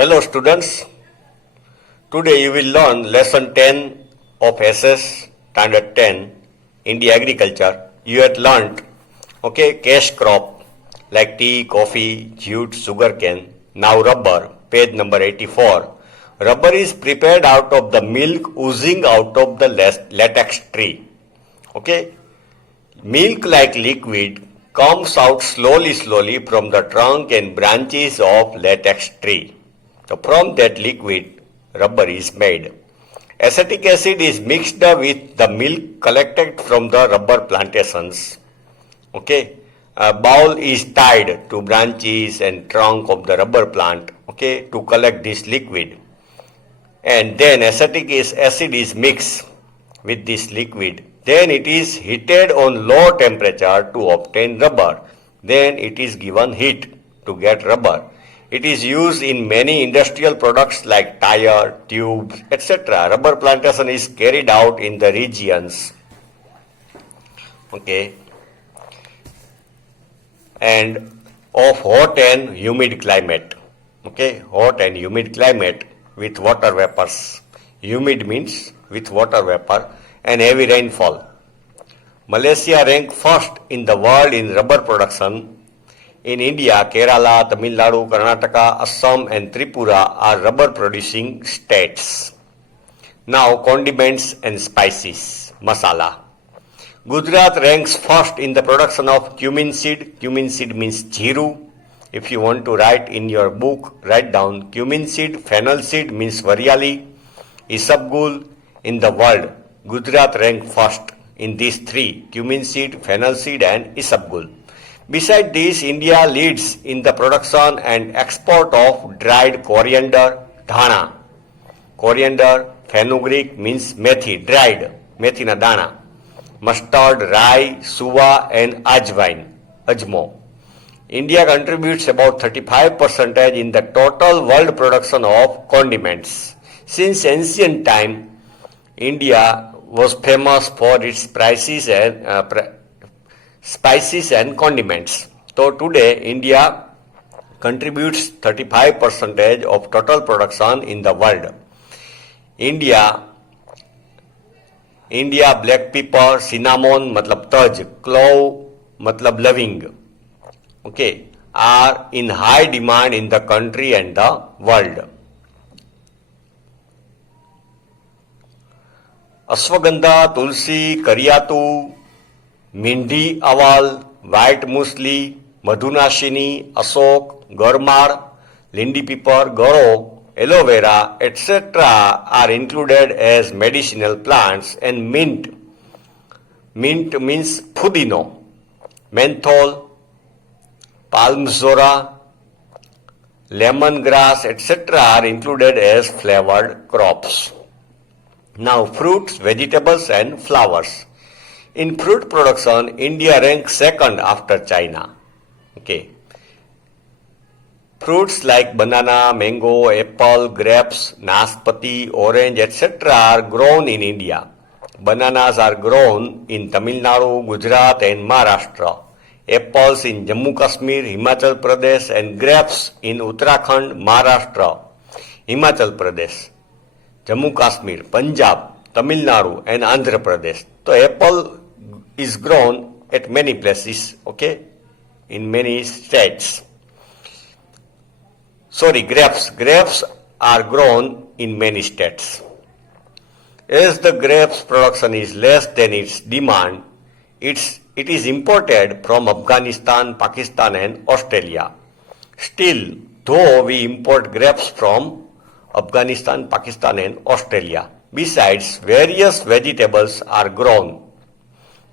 Hello students, today you will learn lesson 10 of SS standard 10 India agriculture. You had learnt cash crop like tea, coffee, jute, sugarcane. Now rubber, page number 84. Rubber is prepared out of the milk oozing out of the latex tree. Okay, milk like liquid comes out slowly from the trunk and branches of latex tree. So from that liquid, rubber is made. Acetic acid is mixed with the milk collected from the rubber plantations. Okay, a bowl is tied to branches and trunk of the rubber plant. Okay, to collect this liquid, and then acetic acid is mixed with this liquid. Then it is heated on low temperature to obtain rubber. Then it is given heat to get rubber. It is used in many industrial products like tire, tubes, etc. Rubber plantation is carried out in the regions, and of hot and humid climate. Hot and humid climate with water vapors. Humid means with water vapor and heavy rainfall. Malaysia ranked first in the world in rubber production. In India, Kerala, Tamil Nadu, Karnataka, Assam and Tripura are rubber producing states. Now condiments and spices, masala. Gujarat ranks first in the production of cumin seed. Cumin seed means jeeru. If you want to write in your book, write down cumin seed. Fennel seed means variali. Isabgul. In the world, Gujarat ranked first in these three: cumin seed, fennel seed and isabgul. Besides this, India leads in the production and export of dried coriander, dhana. Coriander, fenugreek means methi, dried, methi na dana. Mustard, rye, suwa and ajmo. India contributes about 35% in the total world production of condiments. Since ancient time, India was famous for its spices and condiments. So today, India contributes 35% of total production in the world. India black pepper, cinnamon matlab taj, clove matlab laving, are in high demand in the country and the world. Ashwagandha, tulsi, karyatu, Mindi aval, white musli, madhunashini, asok, garmar, lindi pepper, garo, aloe vera, etc. are included as medicinal plants, and mint. Mint means pudino, menthol, palmzora, lemongrass, etc. are included as flavored crops. Now fruits, vegetables and flowers. In fruit production, India ranks second after China. Fruits like banana, mango, apple, grapes, naspati, orange, etc. are grown in India. Bananas are grown in Tamil Nadu, Gujarat and Maharashtra. Apples in Jammu Kashmir, Himachal Pradesh and grapes in Uttarakhand, Maharashtra, Himachal Pradesh, Jammu Kashmir, Punjab, Tamil Nadu and Andhra Pradesh. So apple is grown at many places, in many states. Grapes are grown in many states. As the grapes production is less than its demand, it is imported from Afghanistan, Pakistan and Australia. Still, though we import grapes from Afghanistan, Pakistan and Australia. Besides, various vegetables are grown.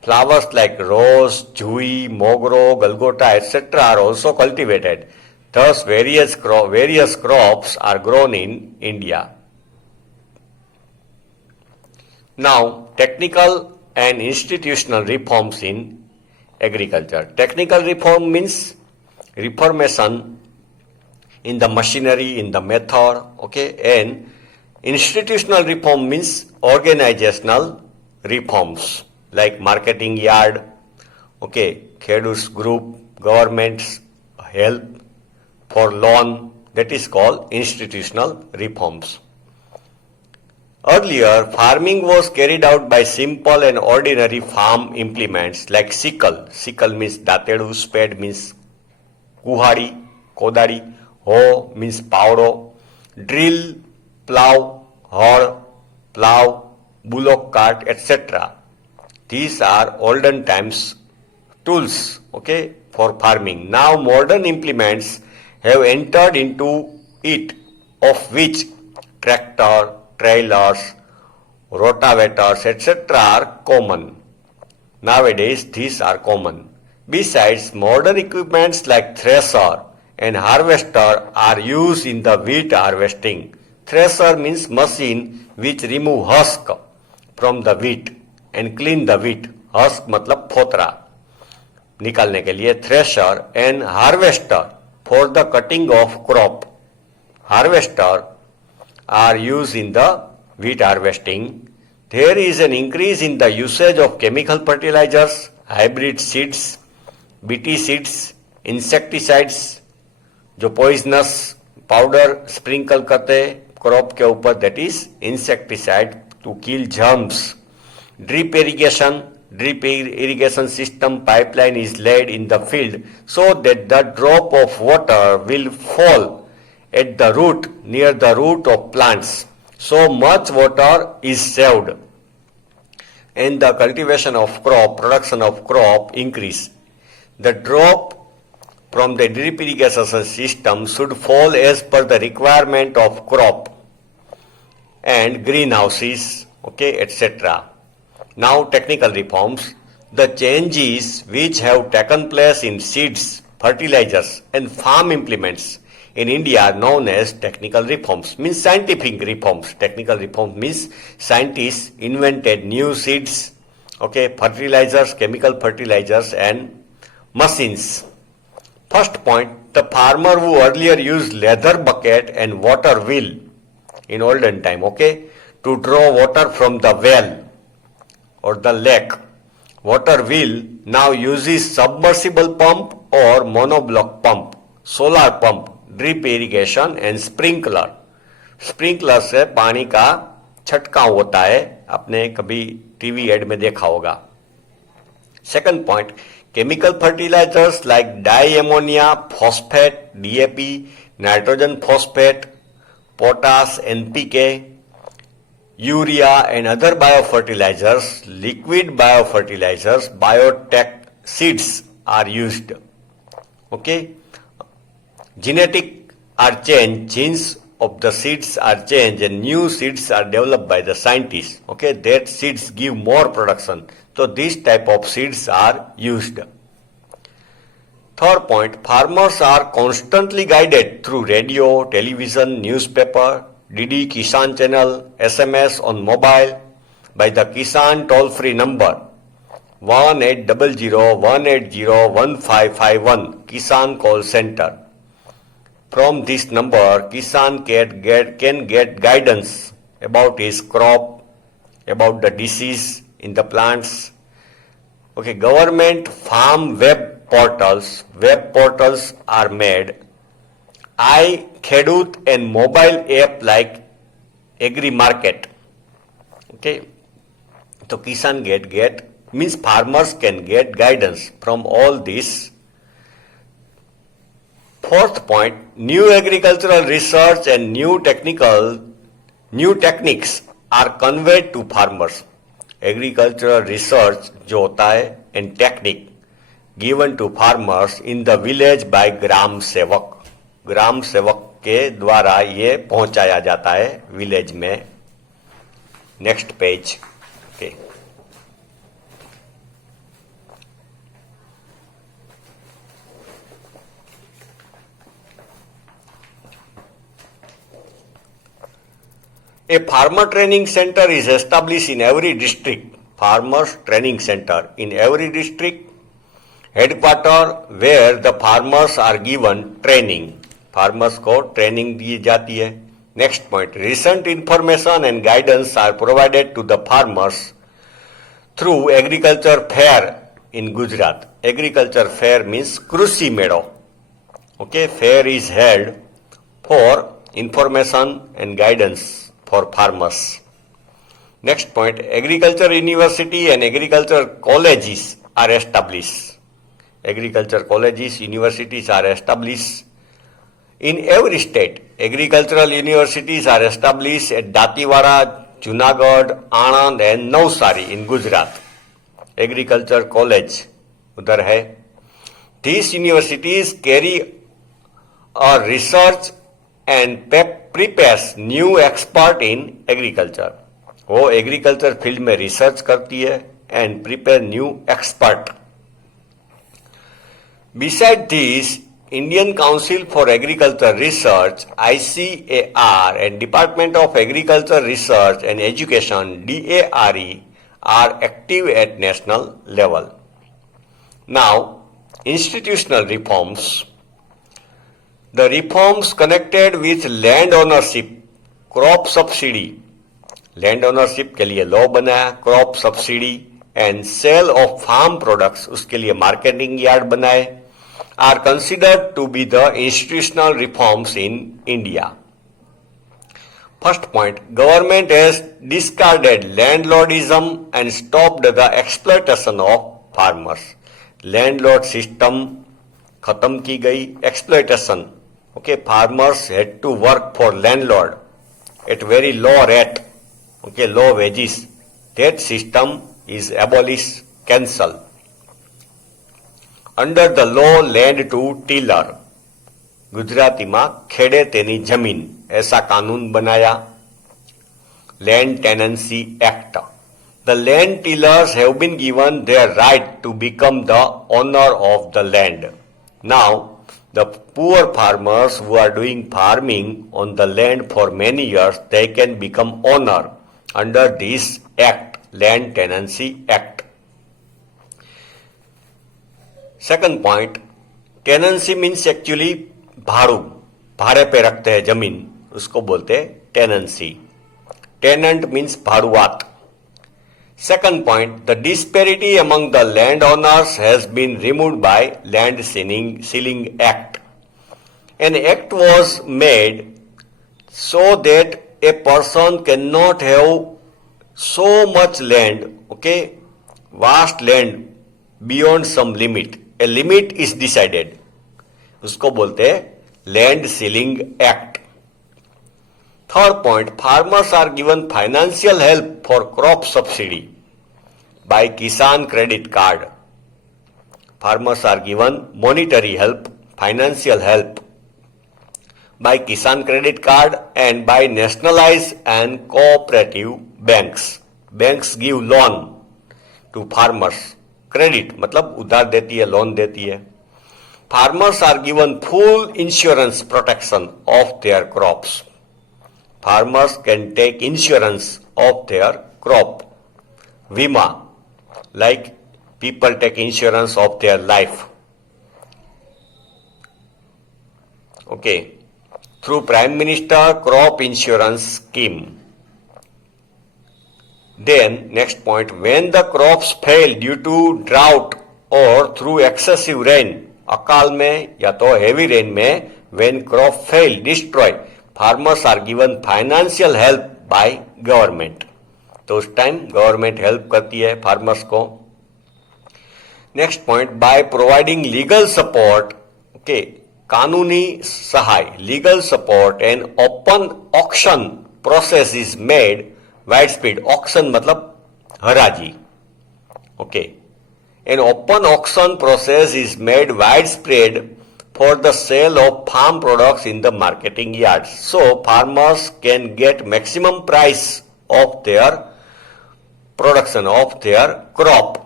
Flowers like rose, jui, mogro, galgota, etc. are also cultivated. Thus, various crops are grown in India. Now, technical and institutional reforms in agriculture. Technical reform means reformation in the machinery, in the method, and institutional reform means organizational reforms like marketing yard, Khedu's group, government's help for loan, That is called institutional reforms. Earlier, farming was carried out by simple and ordinary farm implements like sickle. Sickle means datedu, spade means kuhadi, kodari, hoe means pawdo, drill, plow, hod, plow, bullock cart, etc. These are olden times tools, okay, for farming. Now modern implements have entered into it, of which tractor, trailers, rotavators, etc. are common. Nowadays, these are common. Besides, modern equipments like thresher and harvester are used in the wheat harvesting. Thresher means machine which remove husk from the wheat and clean the wheat. Husk मतलब फोतरा निकालने के लिए thresher and harvester for the cutting of crop. Harvester are used in the wheat harvesting. There is an increase in the usage of chemical fertilizers, hybrid seeds, BT seeds, insecticides, जो poisonous powder sprinkle करते crop के ऊपर, that is insecticide to kill germs. Drip irrigation system pipeline is laid in the field so that the drop of water will fall at the root, near the root of plants. So much water is saved and the cultivation of crop, production of crop increase. The drop from the drip irrigation system should fall as per the requirement of crop and greenhouses, okay, etc. Now technical reforms. The changes which have taken place in seeds, fertilizers and farm implements in India are known as technical reforms, means scientific reforms. Technical reforms means scientists invented new seeds, okay, fertilizers, chemical fertilizers and machines. First point, the farmer who earlier used leather bucket and water wheel in olden time, okay, to draw water from the well or the lake. Water wheel now uses submersible pump or monoblock pump, solar pump, drip irrigation and sprinkler. Sprinkler से पानी का छटकाव होता है, आपने कभी TV ad में देखा होगा. Second point, chemical fertilizers like di ammonia, phosphate, DAP, nitrogen phosphate, potash, NPK, urea and other biofertilizers, liquid biofertilizers, biotech seeds are used. Okay, genetic are changed, genes of the seeds are changed and new seeds are developed by the scientists. Okay, that seeds give more production. So this type of seeds are used. Third point, farmers are constantly guided through radio, television, newspaper, DD Kisan channel, SMS on mobile by the Kisan toll-free number 1800-180-1551 Kisan call center. From this number, Kisan can get guidance about his crop, about the disease in the plants. Okay, government farm web portals are made. iKhedut and mobile app like Agri Market. Okay, so Kisan get means farmers can get guidance from all this. Fourth point, new agricultural research and new techniques are conveyed to farmers. Agricultural research जो होता है and technique given to farmers in the village by ग्राम सेवक. ग्राम सेवक के द्वारा ये पहुंचाया जाता है विलेज में. Next page. Okay, A farmer training center is established in every district. Farmers training center in every district headquarter where the farmers are given training. Farmers को training दी जाती है. Next point, recent information and guidance are provided to the farmers through agriculture fair in Gujarat. Agriculture fair means Krushi Melo. Okay, fair is held for information and guidance for farmers. Next point, agriculture university and agriculture colleges are established. Agriculture colleges, universities are established in every state. Agricultural universities are established at Datiwada, Junagadh, Anand and Navsari in Gujarat. Agriculture college उधर है. These universities carry a research and prepares new expert in agriculture. वो agriculture field में research करती है and prepare new expert. Beside this, Indian council for agriculture research ICAR and Department of Agriculture Research and Education DARE are active at national level. Now, institutional reforms. The reforms connected with land ownership, crop subsidy, land ownership के लिए law बनाया, crop subsidy and sale of farm products, उसके लिए marketing yard बनाए, are considered to be the institutional reforms in India. First point, government has discarded landlordism and stopped the exploitation of farmers. Landlord system खत्म की गई, exploitation, okay, farmers had to work for landlord at very low rate, okay, low wages. That system is abolished, cancelled. Under the law, land to tiller, Gujarati में खेड़े तेनी जमीन, ऐसा कानून बनाया. Land Tenancy Act. The land tillers have been given their right to become the owner of the land. Now, the poor farmers who are doing farming on the land for many years, they can become owner under this act, Land Tenancy Act. Second point, tenancy means actually भाड़ू, भाड़े पे रखते हैं जमीन, उसको बोलते हैं tenancy. Tenant means भाड़ुआत. Second point, the disparity among the landowners has been removed by Land Ceiling Act. An act was made so that a person cannot have so much land, okay, vast land beyond some limit. A limit is decided. उसको बोलते हैं land ceiling act. Third point, farmers are given financial help for crop subsidy by Kisan credit card. Farmers are given monetary help, financial help by Kisan Credit Card and by nationalized and cooperative banks. Banks give loan to farmers. Credit मतलब उधार देती है, loan देती है. Farmers are given full insurance protection of their crops. Farmers can take insurance of their crop. Vima, like people take insurance of their life. Okay. Through Prime Minister Crop Insurance Scheme. Then, next point, when the crops fail due to drought or through excessive rain, अकाल में या तो heavy rain में, when crop fail, destroy, farmers are given financial help by government. तो उस time government help करती है farmers को. Next point, by providing legal support, okay, कानूनी सहाय, legal support and open auction process is made wide spread. Auction मतलब हराजी, okay, an open auction process is made wide spread for the sale of farm products in the marketing yard. So farmers can get maximum price of their production of their crop.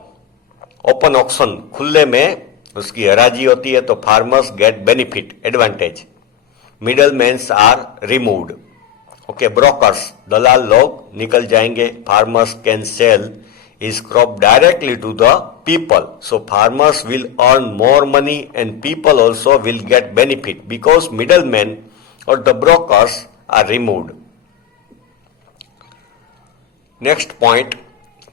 Open auction, खुले में उसकी हराजी होती है तो farmers get benefit, advantage. Middle mans are removed, okay, brokers, दलाल लोग निकल जाएंगे. Farmers can sell his crop directly to the people. So farmers will earn more money and people also will get benefit because middlemen or the brokers are removed. Next point,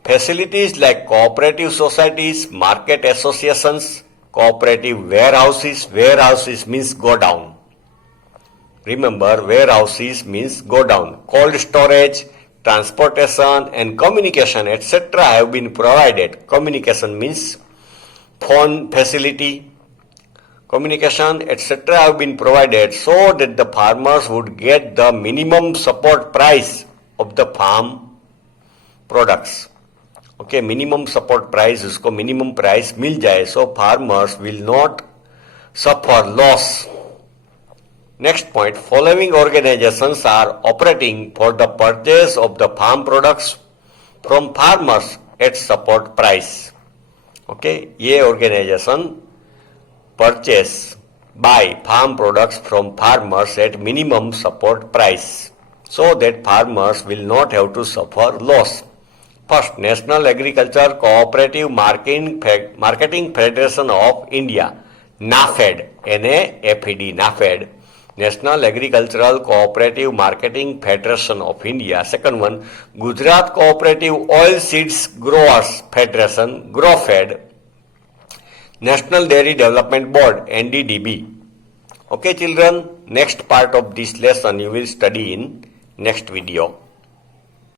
facilities like cooperative societies, market associations, cooperative warehouses. Warehouses means go down. Remember, warehouses means go down. Cold storage, transportation and communication etc. have been provided. Communication means phone facility, communication etc. have been provided so that the farmers would get the minimum support price of the farm products. Okay, minimum support price, उसको minimum price मिल जाए, so farmers will not suffer loss. Next point, following organizations are operating for the purchase of the farm products from farmers at support price. Okay, ये organization purchase buy farm products from farmers at minimum support price so that farmers will not have to suffer loss. First, National Agriculture Cooperative Marketing Federation of India, NAFED, NAFED, NAFED, National Agricultural Cooperative Marketing Federation of India. Second one, Gujarat Cooperative Oil Seeds Growers Federation, GROFED, National Dairy Development Board, NDDB. Okay children, next part of this lesson you will study in next video.